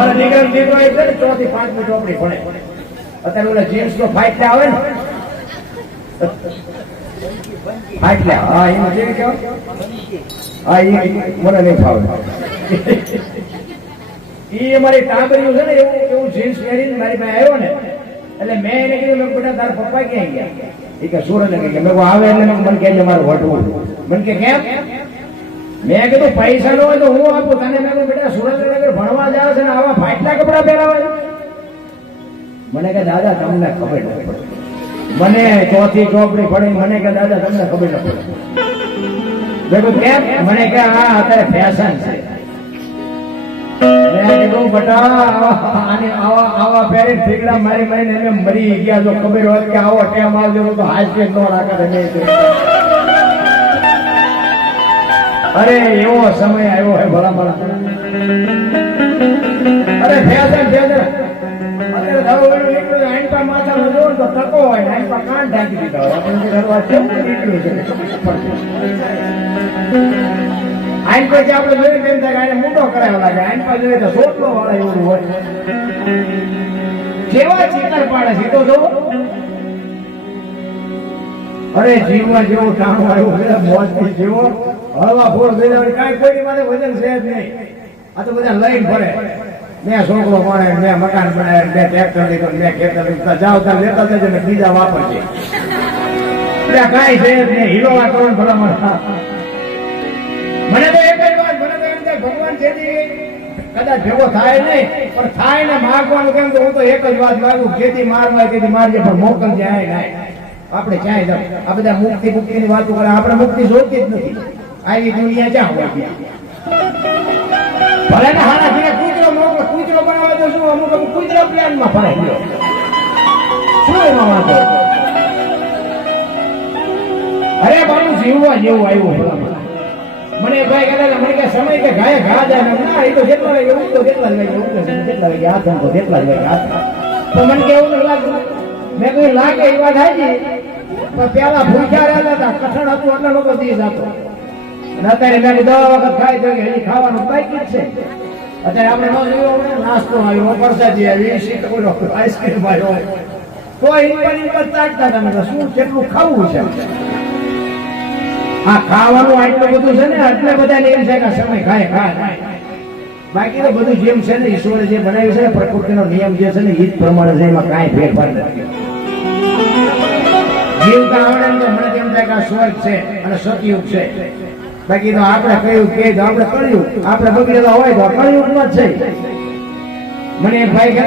મારા દીકરા દીકરો એક છે ને 4 થી 5 ની ચોપડી ભણે. અત્યારે ઓલા જીન્સ નો ફાઈટ આવે ને ફાઈટ લે હા એમાં જેવી કેવા હા એ મને નહીં ફાવે. એ અમારી ટાબરીઓ છે ને એવું જીન્સ પહેરીને મારી પાસે આવ્યો ને એટલે મેં એને કીધું મેં બેટા તારા પપ્પા ક્યાં ગયા? એ કે સુરત કહે મેં આવે એટલે મને કહેજે મારું વટવું. મને કે કેમ? મેં કીધું પૈસા ન હોય તો હું આપું તને. મેં કીધું બેટા સુરેન્દ્રનગર ભણવા જાય છે ને આવા ફાટલા કપડા પહેરાવાય? મને કે દાદા તમને ખબર ન પડે. મને ચોથી ચોપડી પડી મને કે દાદા તમને ખબર ન પડે. મેં કીધું કેમ? મને કે આ અત્યારે ફેશન છે. મેં કીધું બેટા આને આવા પહેરી ઠીકડા મારી મારીને એને મરી ગયા. જો ખબર હોય કે આવો ટેમ આવજો તો હાસ્ય ન રાખે. અરે એવો સમય આવ્યો હે ભલા ભલા. અરે ફેશન અત્યારે ધવળું નીકળ્યું આઈપા માથા જો તો ટકો હોય ને આઈપા કાન ઢાંકી દીધા હોય. આપણે ઘરવા કેવું નીકળ્યું છે આઈપા જે આપણે જોઈએ કેમ થાય આને મોટો કરાવવા લાગે. આઈપા જોઈએ તો સોટલો વાળા એવું હોય. કેવા ચીકર પાડે છે તો જો. અરે જીવવા જેવું ટાણું આવ્યું છે મોજથી જીવો. હળવા ફોડ દઈ કાંઈ કોઈની માટે વજન છે જ નહીં. આ તો બધા લઈને ફરે. મેં છોકરો મળે મેં મકાન બનાવે મેં ટ્રેક્ટર લીધું મેં ખેતર લીધું જાવ ત્યાં લેતા જજો ને બીજા વાપરજે. એટલે કાંઈ છે જ નહીં. હીરોવા કરો ને ભલા મને તો એક જ વાત મને તો એમ થાય ભગવાન છે કદાચ ભેગો થાય નહીં પણ થાય ને માગવાનું કેમ તો હું તો એક જ વાત માગું જેથી મારજે પણ મોકલજે આય નાય. આપણે ક્યાંય જાવ આ બધા મુક્તિ ની વાતો કરે. આપણે મુક્તિ જોતી જ નથી. આવી દુનિયા ક્યાં હોય? ભલે ને હારા ઘરે કૂતરો બનાવે તો શું અમુક કૂતરા પ્લાન માં ફરે ગયો શું એમાં વાંધો? અરે બાબુ જીવવા જેવું આવ્યું ભલા. મને ભાઈ કહેતા મને કે સમય કે ગાય ઘા જાય ના એ તો જેટલા વાગે હું તો જેટલા જ વાગે જેટલા વાગે હાથ તો જેટલા જ વાગે હાથ. તો મને કેવું લાગ્યું મેં કોઈ લાગે એ વાત હાજી પણ પેલા ભૂખ્યા રહેતા હતા કઠણ હતું એટલે લોકો દી જતો. અત્યારે મેં 10 વખત ખાઈ તો હજી ખાવાનું બાકી જ છે. અત્યારે આપણે ન જોયું નાસ્તો આવ્યો પરસાદી આવી આઈસ્ક્રીમ આવ્યો તો ઇન્કમ ચાટતા હતા. શું કેટલું ખાવું છે? આ ખાવાનું આટલું બધું છે ને એટલે બધા એમ છે કે સમય ખાય. બાકી તો બધું જેમ છે ને ઈશ્વરે જે બનાવ્યું છે ને પ્રકૃતિનો નિયમ જે છે ને એ જ પ્રમાણે છે. એમાં કાંઈ ફેરફાર નથી. જીવતા આવડે તો મને તેમ થાય કે આ સ્વર્ગ છે અને સતયુગ છે. બાકી તો આપણે કહ્યું કે આપણે કર્યું આપણે બગડેલા હોય તો કળિયુગમાં જ છે. મને એક ભાઈ કહે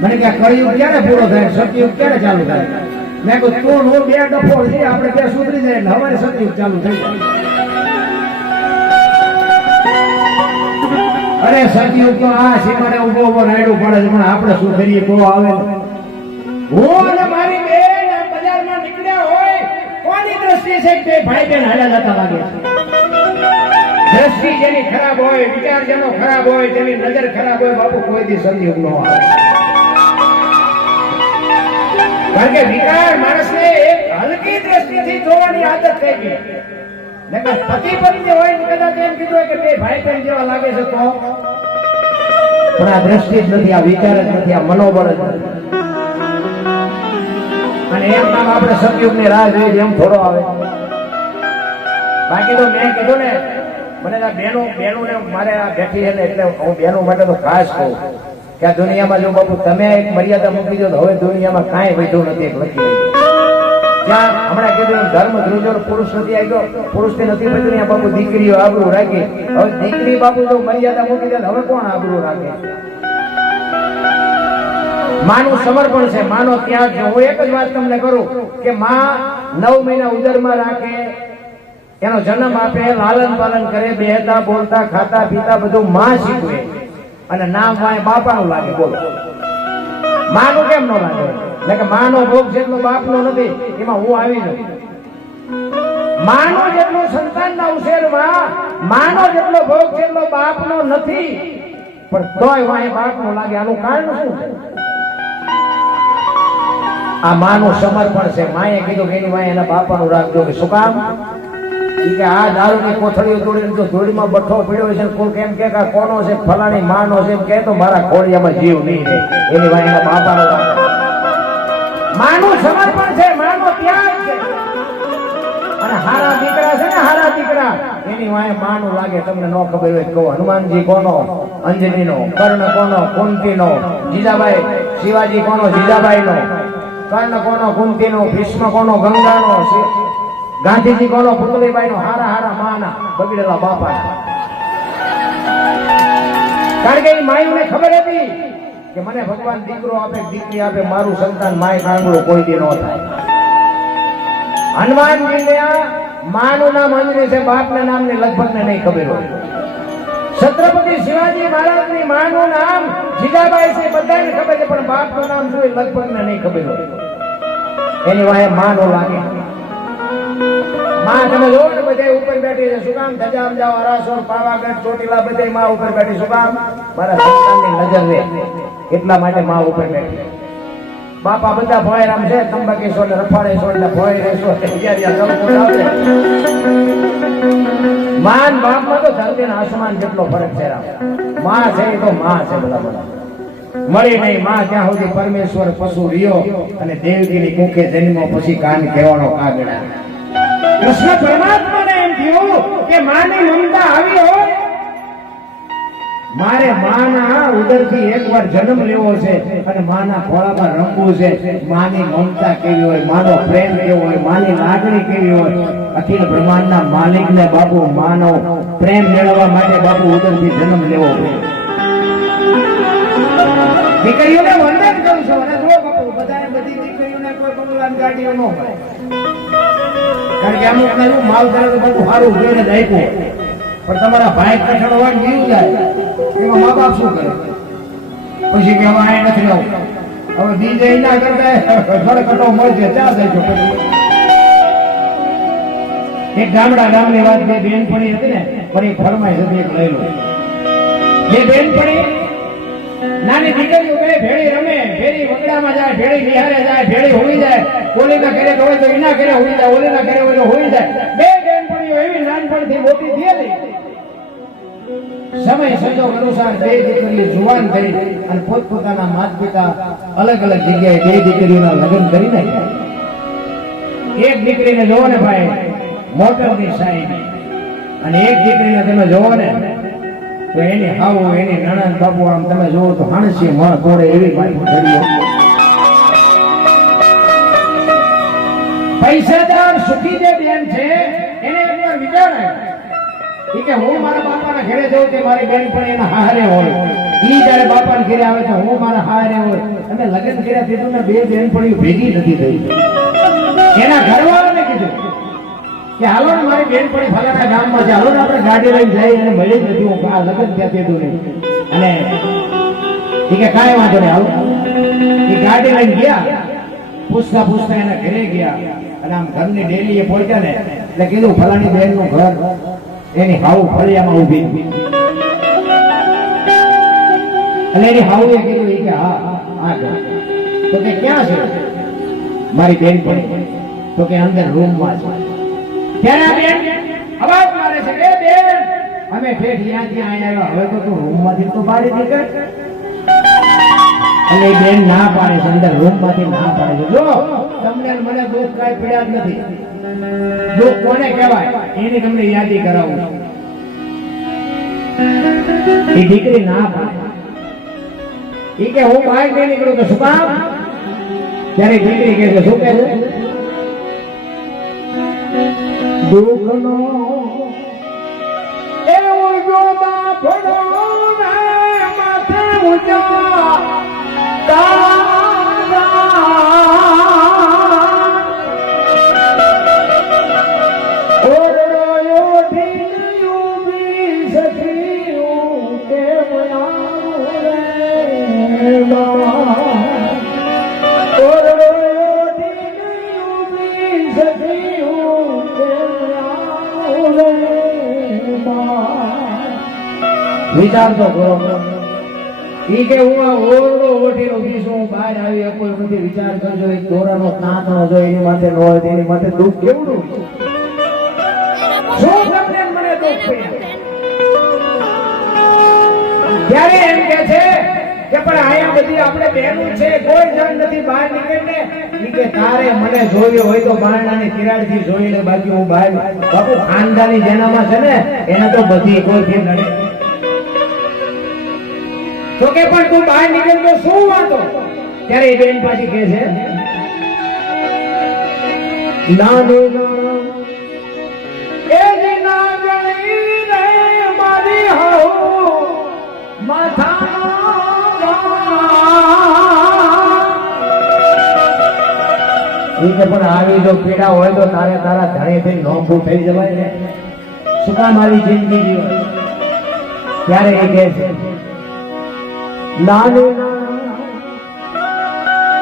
મને કે કળિયુગ ક્યારે પૂરો થાય સતયુગ ક્યારે ચાલુ થાય? મેં કહ્યું તું હું 2 ડફોળ છે આપણે બે સુધરી જાય એટલે હવે સતયુગ ચાલુ થઈ જાય. અરે સતયુગ તો આ સીમાને ઉભો રાયડું પડે છે પણ આપણે શું કરીએ તો આવે. હું અને મારી બેન બજારમાં નીકળ્યા હોય કોની દ્રષ્ટિ છે કે ભાઈ બેન હાલ્યા જતા લાગે. દ્રષ્ટિ જેની ખરાબ હોય વિચાર જેનો ખરાબ હોય તેની નજર ખરાબ હોય બાપુ કોઈ દી સતયુગ ન આવે. કારણ કે વિકાર માણસને એક હલકી દ્રષ્ટિથી જોવાની આદત થઈ ગઈ. નકર પતિ પત્ની હોય ને કદાચ એમ કીધું કે બે ભાઈ બહેન જેવા લાગે છે તો પણ આ દ્રષ્ટિ જ નથી, આ વિચાર જ નથી, આ મનોબળ જ નથી. અને એમ નામ આપણે સતયુગની રાહ જોઈએ એમ થોડો આવે. બાકી તો મેં કીધું ને મને બેનો ને મારે આ બેઠી છે ને એટલે હું બેનો માટે તો ખાસ કહું કે આ દુનિયામાં જો બાપુ તમે એક મર્યાદા મૂકી દો તો હવે દુનિયામાં કાંઈ વધ્યું નથી. એક લખી ત્યાં હમણાં કીધું ધર્મ ધ્રુજો પુરુષ નથી આવ્યો પુરુષથી નથી બધું ત્યાં બાપુ દીકરીઓ આબરૂ રાખી. હવે દીકરી બાપુ જો મર્યાદા મૂકી દે હવે કોણ આબરૂ રાખે? માનું સમર્પણ છે માનો ત્યાગ છે. હું એક જ વાત તમને કરું કે માં 9 મહિના ઉદરમાં રાખે એનો જન્મ આપે લાલન પાલન કરે બેહતા બોલતા ખાતા પીતા બધું માં શીખવે અને નામ વાય બાપાનું લાગે. બોલો માનું કેમ ન લાગે? એટલે કે માનો ભોગ જેટલો બાપનો નથી એમાં હું આવી નથી. માનો જેટલો સંતાનના ઉછેરમાં માનો જેટલો ભોગ જેટલો બાપનો નથી પણ તોય વાય બાપનો લાગે. આનું કારણ શું છે? આ માનું સમર્પણ છે. માએ કીધું કે એની વાય એના બાપાનું રાખજો. કે શું કામ? ઈ કે આ દારૂની કોથળીઓ તોડીને જો ધૂળમાં બઠ્ઠો પડ્યો છે, કોઈ કેમ કે આ કોનો છે, ફલાણી માનો છે, એમ કે તો મારા ખોડિયામાં જીવ નહીં રહે. એની વાય એના બાપાનો માનું સમર્પણ છે, માનો ત્યાગ છે. અને હારા દીકરા છે ને, હારા દીકરા એની વાય માનું લાગે. તમને ન ખબર હોય કહો, હનુમાનજી કોનો? અંજનીનો. કર્ણ કોનો? કુંતીનો. જીજાબાઈ શિવાજી કોનો? જીજાબાઈનો. કર્ણ કોનો? કુંતીનો. ભીષ્મ કોનો? ગંગાનો. ગાંધીજી કોનો? પુતળીબાઈનો. હારા હારા માના, બગડેલા બાપા. કારણ કે એ માયુને ખબર હતી કે મને ભગવાન દીકરો આપે, દીકરી આપે, મારું સંતાન માય કાંગળું કોઈ દી ન થાય. હનુમાનજીને માનું નામ અંજની છે, બાપના નામને લગભગ ને નહીં ખબર હોય. છત્રપતિ શિવાજી મહારાજની માનું નામ જીજાબાઈ છે, બધાને ખબર છે, પણ બાપનું નામ શું લગભગ ને નહીં ખબર હોય. એની વાય માનો લાગે. માં તમે જોવો ને બધા ઉપર બેઠી છે, શું કામ? ધજામ જાઓ, અરાસોર, પાવાગઢ, ચોટીલા, બધા માં ઉપર બેઠી. શું કામ? મારા સંતાનની નજર રહે એટલા માટે માં ઉપર બેઠી. બાપા બધા ભોયરામ છે, તંબાકેશ્વર ને રફાળેશ્વર ને ભોયરેશ્વર માન બાપમાં તો ધરતી ના આસમાન જેટલો ફરક છે. માં છે એ તો માં છે. બધા મળી નહીં માં ત્યાં સુધી પરમેશ્વર પશુ રહ્યો અને દેવકીની કુખે જન્મો પછી કાન કહેવાનો કાગડા. કૃષ્ણ પરમાત્માને એમ થયું કે માની મમતા આવી હોય, મારે માના ઉદરથી એકવાર જન્મ લેવો છે અને માના ખોળામાં રમવું છે. માની મમતા કેવી હોય, માનો પ્રેમ કેવો હોય, માની લાગણી કેવી હોય. અખિલ બ્રહ્માંડના માલિકને બાપુ માનો પ્રેમ મેળવવા માટે બાપુ ઉદરથી જન્મ લેવો હોય. દીકરીઓને વંદન કરું છું. અને જો બાપુ બધાએ બધી દીકરીઓને કોઈ બંગલાની ગાડીઓ ન હોય, કારણ કે અમુક એવું માલ કરે તો બધું સારું જોઈને જ આપ્યું, પણ તમારા ભાઈ કઠણ હોય ને જીવ જાય, એમાં મા બાપ શું કરે? પછી કે હવે આ નથી આવું, હવે બીજે ના કરતા ઘરકટો મળશે ત્યાં જાય છે. એક ગામની વાત, બે બેનપણી હતી ને, પણ એક ફરમાઈશ હતી, એક લઈ લો. બે બેનપણી નાની દીકરીઓ બે ભેળી રમે, ભેળી વગડામાં જાય, ભેળી નિહારે જાય, ભેળી હોઈ જાય. ઓલીના ઘરે હોય તો એના ઘરે હોઈ જાય, ઓલીના ઘરે હોય તો હોઈ જાય. બે બેનપણીઓ એવી નાનપણથી મોટી થયેલી. સમય સંજોગ અનુસાર બે દીકરીઓ જુવાન થઈ અને પોતપોતાના માતા પિતા અલગ અલગ જગ્યાએ બે દીકરીઓના લગ્ન કરી નાખ્યા. એક દીકરીને જોવો ને ભાઈ મોટરની સાઈડ, અને એક દીકરીને તમે જોવો ને તો એની હાવો, એની નણંદ બાપુ આમ તમે જોવો તો હાણસી મણ તોડે એવી મારી ઘડીઓ. પૈસાદાર સુખી જે બેન છે એને એકવાર વિચાર આવ્યો કે હું મારા બાપાના ઘરે જઉં તે મારી બેન પણ એના હારે હોય. ઈ જયારે બાપાના ઘરે આવે તો હું મારા હારે હોય. અમે લગ્ન કર્યા તે તો બે બેનપણીઓ ભેગી નથી થઈ. એના ઘરવાળાને કીધું કે હાલો ને મારી બેનપણી ફલાણા ગામમાં છે, હાલો ને આપણે ગાડી લઈને જઈએ. અને મળી નથી, હું આ લગ્ન ત્યાં તેતું નહીં. અને એ કે કાંઈ વાંધો નહીં, હાલો. એ ગાડી લઈને ગયા, પૂછતા પૂછતા એના ઘરે ગયા અને આમ ઘરની ડેલીએ પહોંચ્યા ને એટલે કીધું ફલાણી બેન નું ઘર, એની હાવ ફળિયામાં ઉભી. એટલે એની હાવું કીધું કે હા આ ઘર. તો કે ક્યાં છે મારી બેનપણી? તો કે અંદર રૂમમાં છે. ત્યારે બેન અવાજ મારે છે, એ બેન અમે ઠેઠ ત્યાં આવ્યા, હવે તો તું રૂમમાંથી તો બહાર નીકળ. અને બેન ના પાડે છે, અંદર રૂમમાંથી ના પાડે છે. જો તમને મને દુઃખ કાંઈ પીડા જ નથી. દુઃખ કોને કહેવાય એની તમને યાદી કરાવું. એ દીકરી ના પાડે, એ કે હું બહાર નહીં નીકળું. તો શું કામ? ત્યારે દીકરી કહે છે, શું કહે છે? દુઃખનો એવું જો બાપડો માથે ઊંચા વિચાર તો કરો. ઈ કે હું આ ઓરડો ઓઠીનો બીજો બહાર આવી કોઈ નથી. વિચાર કરજો, એક દોરાનો કાંટો જો એની માથે ન હોય એની માથે દુઃખ કેવડું. શું તમને મને દુઃખ પડ્યા? ત્યારે એમ કે છે કે પણ આયા બધી આપણે બહેનું છે, કોઈ જણ નથી બહાર નીકળે ઈ કે તારે મને જોયો હોય તો બારણાની તિરાડથી જોઈ લે, બાકી હું બહાર બાપુ ખાનદાની જેનામાં છે ને એને તો બધી કોઈ થી નડે. તો કે પણ તું બહાર નીકળ તો શું વાતો? ત્યારે એ બેન પાછી કહે છે નાનું એ દિના ગણી રે મારી હાઉ માથા પણ આવી જો પીડા હોય તો તારે તારા ધણે થઈ નોંધું થઈ જવાય ને, શું કામ મારી જિંદગી જીવાય? ત્યારે એ કહે છે નાનું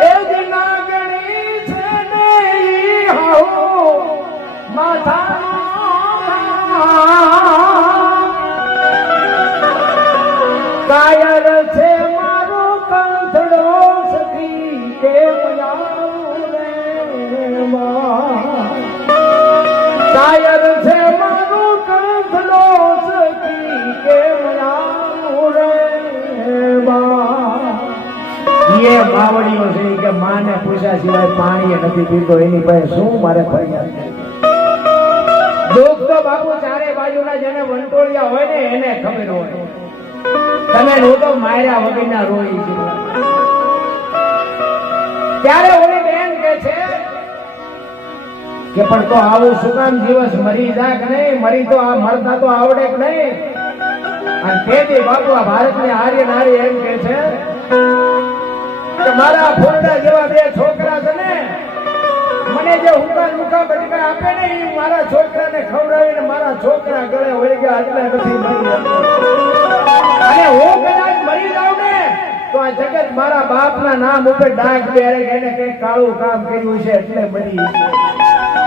એ દિના ગણી છે ને ઈ હાઉ માથા કાયર છે મારો કંથડો સખી કેમ જાઉં રે માં, કાયર છે મારો કંથડો સખી કેમ જાઉં રે માં. એ માવડીઓ છે કે માને પૂછ્યા સિવાય પાણી નથી પીતો, એની પાસે શું મારે ફરિયાદ? દુઃખ તો બાપુ ચારે બાજુના જેને વંટોળિયા હોય ને એને ખબર હોય. તમે નો તો માર્યા વગરના રોઈ છે. ત્યારે ઓલી બેન કે છે કે પણ તો આવું શું કામ દિવસ મરી જા કે નહીં? મરી તો આ મળતા તો આવડે કે નહીં? અને તેથી બાપુ આ ભારતની આર્ય નારી એમ કે છે કે મારા ફોરડા જેવા બે છોકરા છે ને, મને જે હુકા બટકા આપે ને એ મારા છોકરાને ખવડાવીને મારા છોકરા ગળે વળી ગયા એટલે નથી મરી. અને હું કદાચ મરી જાઉં ને તો આ જગત મારા બાપના નામ ઉપર ડાક બેરે એને કઈ કાળું કામ કર્યું છે એટલે મરી.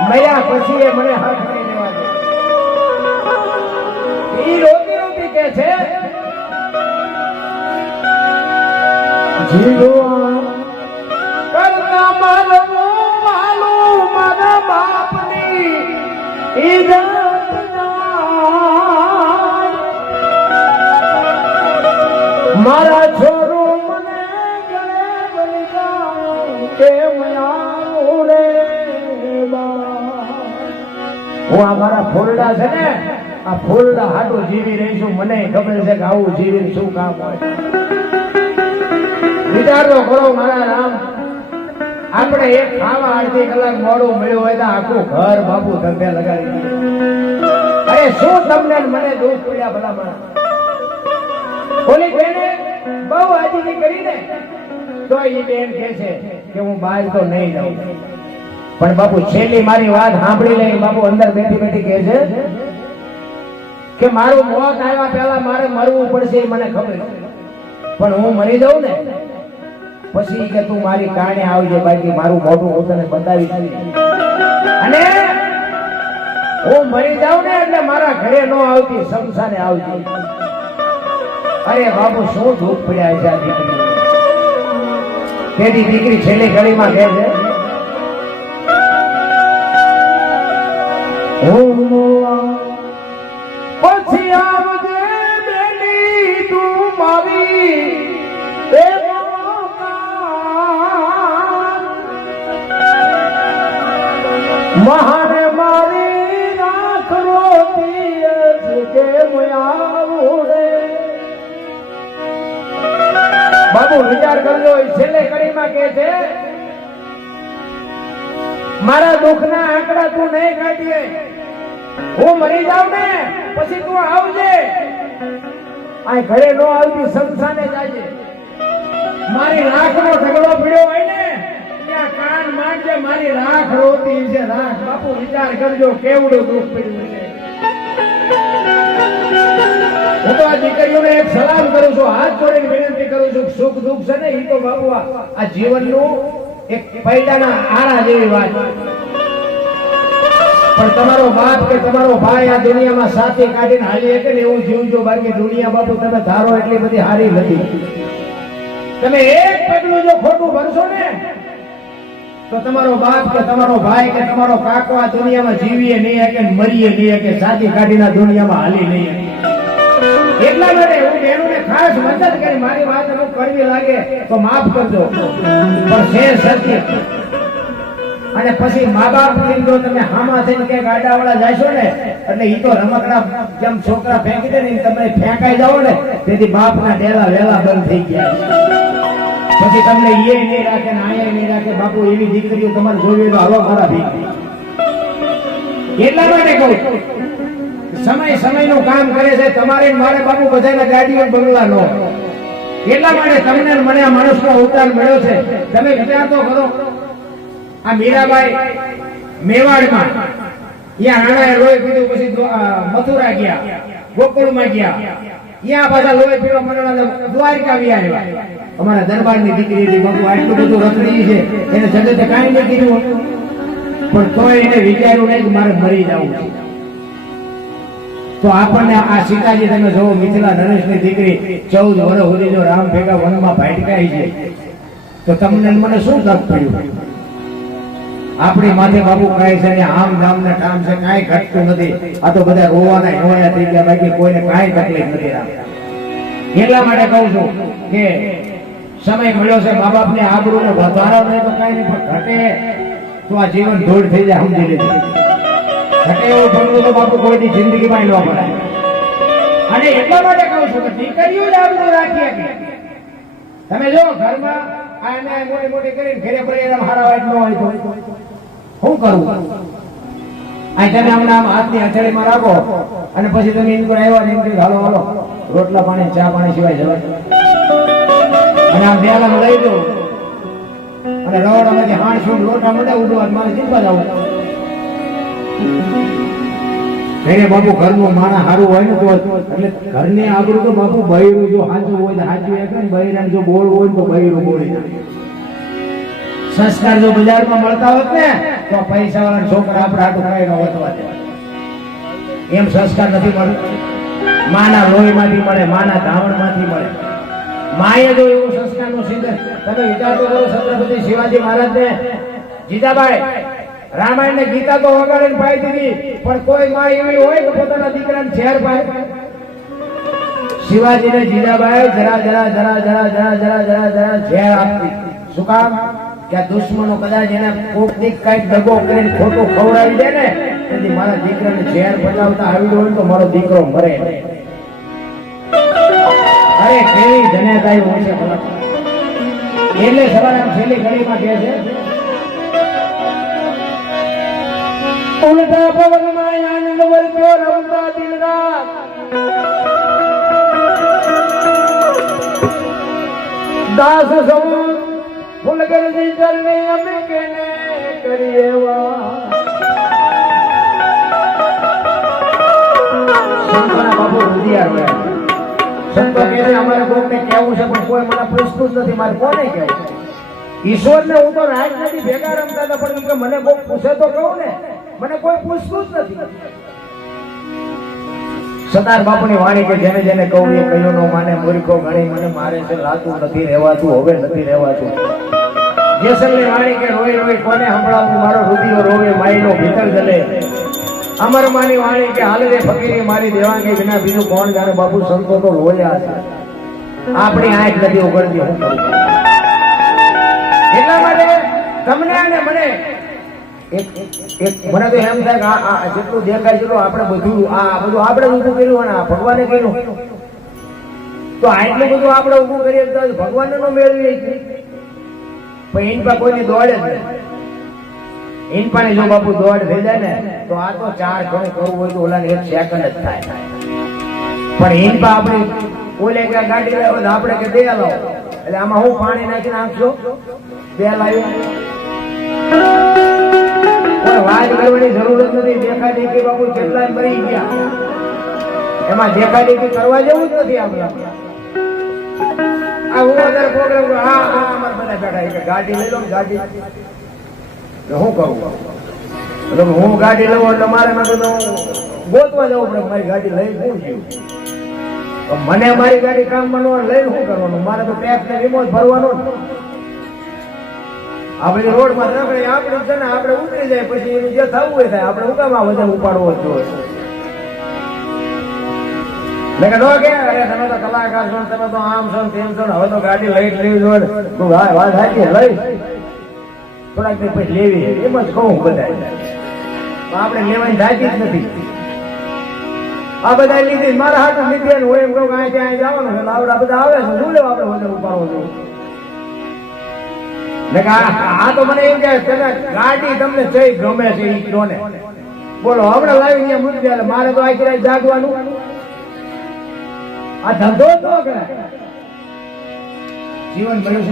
મર્યા પછી એ મને હક નહીં લેવા દે. ઈ રોતી રોતી કે છે જીવા કરતા મારું મારા બાપની ઈજ્જત મારા છોરો મને ગળે બની જાઉં કેમ આવું રે બા. હું આ મારા ફૂલડા છે ને આ ફૂલડા હાટું જીવી રહી છું. મને ખબર છે કે આવું જીવી શું કામ હોય. વિચારો કરો મારા રામ, આપણે એક ખાવા અડધી કલાક મોડું મળ્યું હોય તો આખું ઘર બાપુ ધંધે લગાડી દીધું. અરે શું તમને મને દુઃખ પડ્યા ભલા મારા. ઓલી બેને બહુ આજીજી કરીને તો એ બેન કહે છે કે હું બહાર તો નહીં જાઉં. પણ બાપુ છેલ્લી મારી વાત સાંભળી લઈ બાપુ અંદર બેઠી બેઠી કહે છે કે મારું મોત આવ્યા પહેલા મારે મરવું પડશે એ મને ખબર છે, પણ હું મરી જાઉં ને પછી કે તું મારી કારણે આવજે, બાકી મારું મોઢું હું તને બતાવીશ. અને હું મરી જાઉં ને એટલે મારા ઘરે ન આવતી, શમશાને આવજે. અરે બાબુ શું દુઃખ પડ્યા છે આ દીકરી. તેથી દીકરી છેલ્લી ઘડીમાં કહે છે પછી આવજે બેની તું મારી મહાને મારી રાખ રોતી કે આવું રે. બાબુ વિચાર કરજો. છેલ્લે કડીમાં કે છે મારા દુઃખના આંકડા તું નહીં કાઢીએ, હું મરી જાઉં ને પછી તું આવજે. આ ઘરે નો આવતી શમશાને જાજે. મારી રાખનો ઢગલો પીડ્યો હોય ને ત્યાં કાન માંડજે, મારી રાખ રોતી છે રાખ. બાપુ વિચાર કરજો કેવડું દુઃખ પડ્યું છે. હું તો આ દીકરીઓને એક સલામ કરું છું, હાથ જોડીને વિનંતી કરું છું. સુખ દુઃખ છે ને એ તો બાપુ આ જીવનનું એક પૈડાના આરા જેવી વાત. પણ તમારો બાપ કે તમારો ભાઈ આ દુનિયામાં સાથી કાઢીને હાલી શકે ને એવું જીવજો, બાકી દુનિયા બાપુ તમે ધારો એટલી બધી હારી નથી. તમે એક પગલું જો ખોટું ભરશો ને તો તમારો બાપ કે તમારો ભાઈ કે તમારો કાકો આ દુનિયામાં જીવીએ નહીં કે મરીએ નહીં કે સાચી કાઢીના દુનિયામાં હાલી નહીં. એટલા માટે હું બહેનોને ખાસ મદદ કરી મારી વાત અમુક કરવી લાગે તો માફ કરજો, પણ છે સત્ય. અને પછી મા બાપ જો તમે હામા થઈને કે ગાડાવાળા જશો ને એટલે ઈ તો રમકડા જેમ છોકરા ફેંકી દે ને તમે ફેંકાઈ જાઓ ને તેથી બાપના ડેલા વેલા બંધ થઈ ગયા. પછી તમને એ નહીં રાખે ને આયા નહીં રાખે. બાપુ એવી દીકરીઓ તમારે જોવી તો હાલો મારા ભીખ. એટલા માટે કહું સમય સમયનું કામ કરે છે. તમારે મારે બાપુ બધાના ગાડીઓ બંગલા નો. એટલા માટે તમને મને આ માણસનો અવતાર મળ્યો છે. તમે વિચાર તો કરો આ મીરાબાઈ મેવાડમાં ત્યાં રાણાએ લોહી પીધું, પછી મથુરા ગયા, ગોકુળમાં ગયા, ત્યાં પાછા લોહી પીવા મંડળા દ્વારકા આવ્યા. અમારા દરબારની દીકરી હતી બાપુ આટલું બધું રખડી છે એને જગતે કાંઈ નહીં કીધું, પણ તોય એને વિચાર્યું નહીં કે મારે મરી જવું છે. તો આપણને આ સીતાજી તમે જોવો મિથિલા નરેશની દીકરી 14 વર્ષ સુધી જો રામ ભેગા વનમાં ભાટકાઈ છે તો તમને મને શું તક પડ્યું? આપણી માથે બાપુ કહે છે ને આમ નામ ને ટામ છે, કાંઈ ઘટતું નથી. આ તો બધા રોવાના હેવાયા થઈ ગયા, બાકી કોઈને કાંઈ તકલીફ નથી. એટલા માટે કહું છું કે સમય મળ્યો છે મા બાપ ને આબરૂ ને વધારો નહીં તો કાંઈ નહીં, પણ ઘટે તો આ જીવન ધૂળ થઈ જાય. સમજી લીધું ઘટે એવું ભણવું તો બાપુ કોઈની જિંદગીમાં ન પડે. અને એટલા માટે કહું છું કે દીકરીઓ જ આબરૂ રાખીએ. તમે જો ઘરમાં આને મોટી મોટી કરીને ઘરે પરિણામ હારા વાઈટ ન હોય તો શું કરવું? આ તમે હમણાં હાથની હથેળીમાં રાખો અને પછી તમે એમ પર આવ્યા ને એમ કહી હાલો હાલો રોટલા પાણી ચા પાણી સિવાય જવાય. અને આમ બેલામાં લઈ દો અને રવાડામાંથી હાણ શું લોટા મળે ઉડવા મારે ચિંતા જવું. ઘરે બાપુ ઘરનું માણા સારું હોય ને તો એટલે ઘરની આબરૂ તો બાપુ બૈરું જો સાચું હોય તો સાચું એક ને બૈરાને જો બોલ હોય તો બૈરું બોલી જાય. સંસ્કાર જો બજારમાં મળતા હોત ને તો પૈસા વાળા છોકરા આપણે આટલું કઈ ન વધવા દે. એમ સંસ્કાર નથી મળતું. માના લોહીમાંથી મળે, માના ધાવણમાંથી મળે. માએ જો એવું સંસ્કારનું સિદ્ધ. તમે વિચાર તો કરો છત્રપતિ શિવાજી મહારાજ ને જીજાબાઈ રામાયણ ને ગીતા તો વગાડીને પાઈ દીધી, પણ કોઈ માં એવી હોય કે પોતાના દીકરાને ઝેર પાય? શિવાજી ને જીજાબાઈ જરા જરા જરા જરા જરા જરા જરા જરા ઝેર આપતી. શું કામ? કે દુશ્મનો કદાચ એને કોક દીક કઈક દગો કરીને ખોટું ખવડાવી દે ને તેથી મારા દીકરાને ઝેર પચાવતા આવી હોય તો મારો દીકરો મરે. અરે કેવી જનેતાઈ હોય છે ભલા. એટલે સવારે છેલ્લી ઘડીમાં કહે છે ઉલટા પવનમાં આનંદ વર્ગ્યો રમતા દિન રાત દાસ સૌ ફૂલગરજી ચરણે અમે કેને કરીએ સંતોના બાપુ રુધિયાર ગયા. સંતો કહે છે અમારે કોઈને કહેવું છે પણ કોઈ મને પૂછતું જ નથી. મારે કોને કહેવું? ઈશ્વરને હું તો રાજ નથી ભેગા રમતા હતા પણ કે મને કોઈ પૂછે તો કહું ને, મને કોઈ પૂછતું જ નથી. સતાર બાપુની વાણી કે જેને જેને કહું એ કયો નો માને મૂર્ખો ગણી મને મારે છે લાતું નથી રહેવાતું હવે નથી રહેવાતું. જેસલની વાણી કે રોઈ રોઈ કોને સંભળાવું મારો રુધિયો રોવે માયનો ભીતર જલે. અમરમાની વાણી કે હાલ રે ફકીરી મારી દેવાંગી વિના બીજું કોણ જાણે. બાપુ સંતો તો રોયા છે, આપણી આંખ નથી ઉઘડતી. હું કરું એટલા માટે તમને અને મને એક મને તો એમ થાય કે આ જેટલું દેખાય છે આપણે બધું આ બધું આપણે ઊભું કર્યું અને ભગવાને કર્યું તો આટલું બધું આપણે ઊભું કરીએ તો ભગવાનને નો મેળવીએ છીએ. પણ એની પાસે કોઈની દોડ જ નહીં. એની પાસે જો બાપુ દોડ થઈ જાય ને તો આ તો 4 ગણું કરવું હોય તો ઓલાને 1 સેકન્ડ જ થાય. પણ એની પાસે આપણે ઓલે કે ગાડી લાવો તો આપણે કે 2 લાવો એટલે આમાં હું પાણી નાખીને આંખશો 2 લાવ્યો. વાત કરવાની જરૂર જ નથી. દેખા દેખી બાપુ કેટલાય મરી ગયા, એમાં દેખા દેખી કરવા જેવું જ નથી. આપણે આ હું અત્યારે પ્રોગ્રામ હા અમારે બધા બેઠા ગાડી લઈ લો. ગાડી શું કહું હું ગાડી લઉં એટલે મારે ગોતવા જવું પડે મારી ગાડી લઈ શું થયું? મને મારી ગાડી કામ બનવા લઈને શું કરવાનું? મારે તો ટેક્સ ને રિમોટ ભરવાનો. આ બધી રોડમાં રખડે આપણે છે ને આપણે ઉતરી જાય પછી એનું જે થવું હોય થાય આપણે ઉગામાં વજન ઉપાડવો જોઈએ મેં કહ્યું કે અરે તમે તો કલાકાર છો તમે તો આમ છો તેમ છો હવે તો ગાડી લઈ લેવી જોઈએ તું વાત સાચી લઈ થોડાક દિવસ પછી લેવી એમ જ કહું બધા આપણે લેવાની જાતી જ નથી આ બધા લીધી મારા હાથ લીધી હું એમ કહું અહીં ત્યાં જવાનું છે આવડા બધા આવે છે શું લેવા આપણે વજન ઉપાડવો જોઈએ આ તો મને એમ કે ગાડી તમને જઈ ગમે છે ઈ કોને બોલો હમણાં લાવી અહીંયા મૂકી દે મારે તો આખી રાત જાગવાનું આ ધંધો જ ન કરાય જીવન મળ્યું